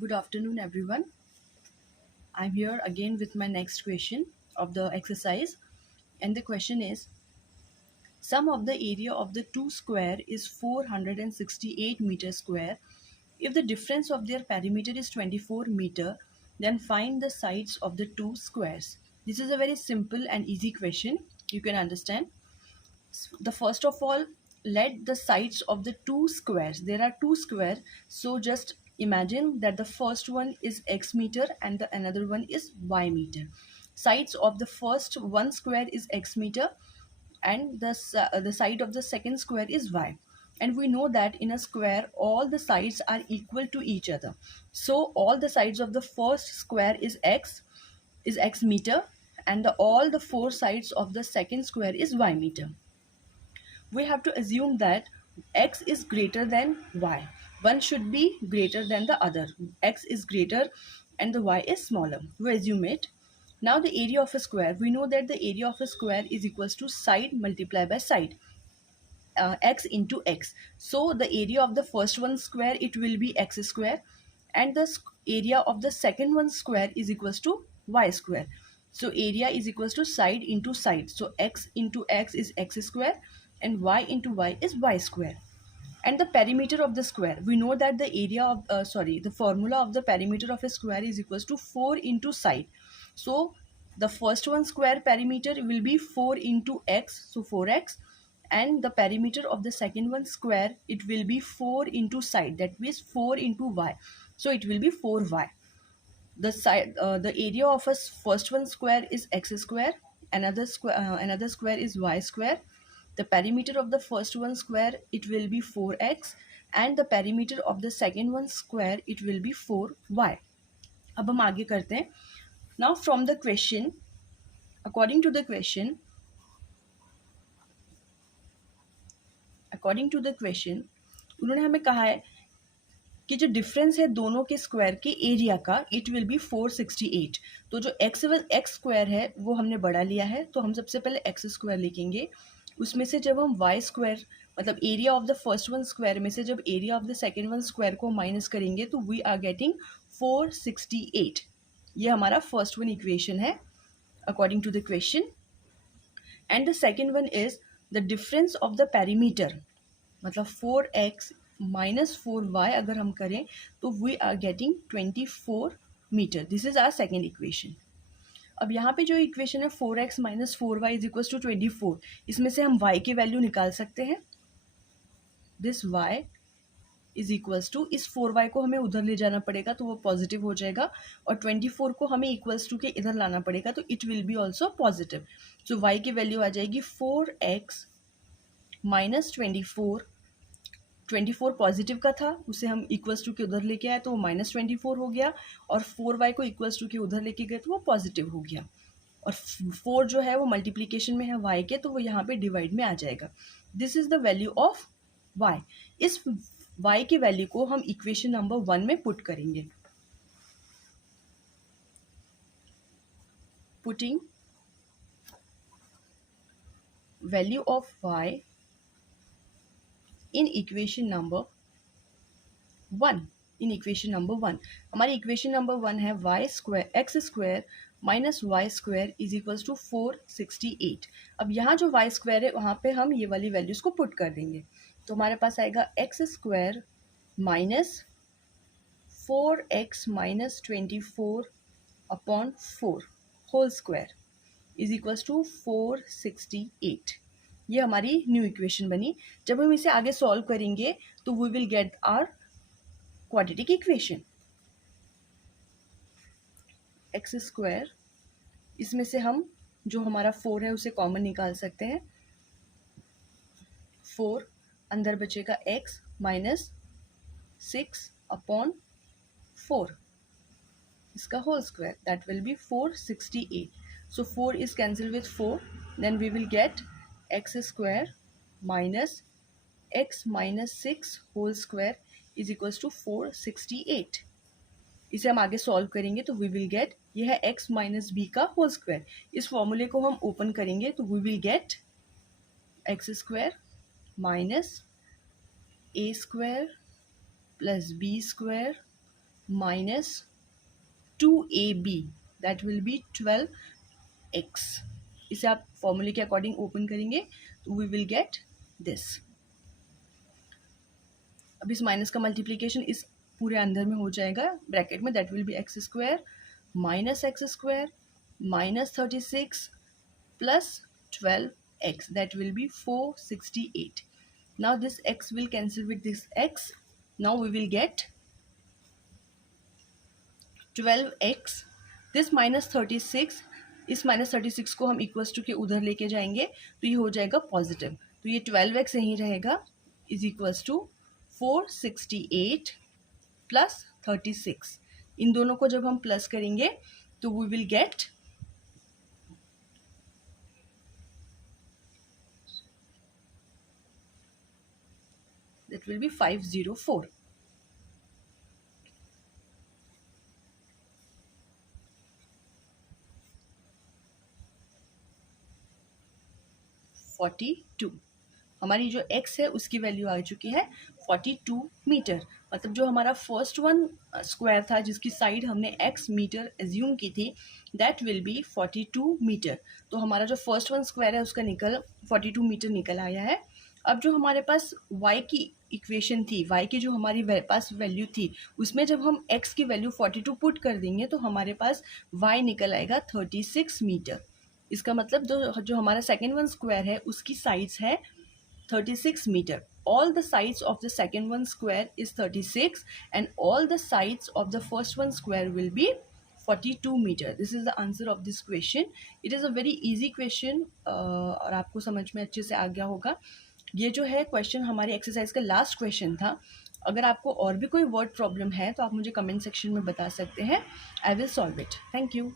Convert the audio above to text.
Good afternoon, everyone. I'm here again with my next question of the exercise. And the question is, sum of the area of the two square is 468 meter square. If the difference of their perimeter is 24 meter, then find the sides of the two squares. This is a very simple and easy question. You can understand. The first of all, let the sides of the two squares, there are two squares, so just imagine that the first one is x meter and the another one is y meter. Sides of the first one square is x meter and the side of the second square is y, and we know that in a square all the sides are equal to each other. So all the sides of the first square is x meter, and all the four sides of the second square is y meter. We have to assume that x is greater than y. One should be greater than the other. X is greater and the y is smaller. We assume it. Now the area of a square. We know that the area of a square is equals to side multiplied by side. X into x. So the area of the first one square, it will be x square, and the area of the second one square is equals to y square. So area is equals to side into side. So x into x is x square and y into y is y square. And the perimeter of the square, we know that the area of the formula of the perimeter of a square is equals to 4 into side. So the first one square perimeter will be 4 into x, so 4x, and the perimeter of the second one square, it will be 4 into side, that means 4 into y, so it will be 4y. The area of a first one square is x square, another square is y square. The perimeter of the first one square, it will be 4x, and the perimeter of the second one square, it will be 4y. अब हम आगे करते हैं. Now from the question, according to the question, उन्होंने हमें कहा है कि जो डिफरेंस है दोनों के स्क्वायर के एरिया का, इट विल बी 468. तो जो एक्स स्क्वायर है वो हमने बढ़ा लिया है, तो हम सबसे पहले एक्स स्क्वायर लिखेंगे. उसमें से जब हम वाई स्क्वायर मतलब area of the first one square में से जब area of the second one square को माइनस करेंगे तो वी आर गेटिंग 468. ये हमारा फर्स्ट वन इक्वेशन है according to the question. And the second one is the difference of the perimeter, मतलब 4x माइनस 4y अगर हम करें तो we are getting 24 metre. This is our second equation. अब यहाँ पे जो इक्वेशन है 4x minus 4y is equal to 24, इसमें से हम y की वैल्यू निकाल सकते हैं. This y is equals to, इस 4y को हमें उधर ले जाना पड़ेगा तो वो पॉजिटिव हो जाएगा, और 24 को हमें इक्वल्स टू के इधर लाना पड़ेगा तो it will be also positive. So y की वैल्यू आ जाएगी 4x माइनस 24 पॉजिटिव का था, उसे हम इक्वल्स टू के उधर लेके आए तो वो माइनस 24 हो गया, और 4y को इक्वल्स टू के उधर लेके गए तो वो पॉजिटिव हो गया, और 4 जो है वो मल्टीप्लिकेशन में है y के, तो वो यहाँ पे डिवाइड में आ जाएगा. This is the value of y. इस y की वैल्यू को हम इक्वेशन नंबर 1 में पुट करेंगे. Putting value of y in equation number 1. In equation number 1, हमारी इक्वेशन नंबर 1 है y square x square minus y square is equals to 468. अब यहाँ जो वाई स्क्वायर है वहाँ पे हम ये वाली वैल्यूज़ को पुट कर देंगे, तो हमारे पास आएगा x square minus 4x minus 24 upon 4 whole square is equals to 468. ये हमारी न्यू इक्वेशन बनी. जब हम इसे आगे सॉल्व करेंगे तो we will get our quadratic equation. X square, इसमें से हम जो हमारा 4 है उसे कॉमन निकाल सकते हैं. 4 अंदर बचेगा x माइनस 6 अपॉन 4 इसका whole square, that will be 468. So 4 is cancel with 4, then we will get x square minus x minus 6 whole square is equals to 468. इसे हम आगे सॉल्व करेंगे तो वी विल गेट, ये है x माइनस बी का whole square. इस फॉर्मूले को हम ओपन करेंगे तो we will get x square minus a square plus b square minus 2ab, that will be 12x. इसे आप फॉर्मूले के अकॉर्डिंग ओपन करेंगे तो वी विल गेट दिस. अब इस माइनस का मल्टीप्लीकेशन इस पूरे अंदर में हो जाएगा ब्रैकेट में. That will B x square minus x square minus 36 plus 12x, that will be 468. Now this x will cancel with this x. Now we will get 12x. this minus 36, इस minus 36 को हम equals to के उधर लेके जाएंगे तो ये हो जाएगा पॉजिटिव. तो ये 12x यहीं रहेगा इज इक्वल्स टू 468 प्लस 36. इन दोनों को जब हम प्लस करेंगे तो we will get that will be 504. हमारी जो x है उसकी वैल्यू आ चुकी है 42 मीटर. मतलब जो हमारा फर्स्ट वन स्क्वायर था जिसकी साइड हमने x मीटर एज्यूम की थी दैट विल बी 42 मीटर. तो हमारा जो फर्स्ट वन स्क्वायर है उसका 42 मीटर निकल आया है. अब जो हमारे पास y की इक्वेशन थी, y की जो हमारी पास वैल्यू थी उसमें जब हम x की वैल्यू 42 पुट कर देंगे तो हमारे पास y निकल आएगा 36 मीटर. इसका मतलब जो हमारा सेकेंड वन स्क्वायर है उसकी साइड्स है 36 meter. All the sides of the second one square is 36 and all the sides of the first one square will be 42 meter. This is the answer of this question. It is a very easy question और आपको समझ में अच्छे से आ गया होगा. ये जो है क्वेश्चन हमारी एक्सरसाइज का लास्ट क्वेश्चन था. अगर आपको और भी कोई वर्ड प्रॉब्लम है तो आप मुझे कमेंट सेक्शन में बता सकते हैं. I will solve it. Thank you.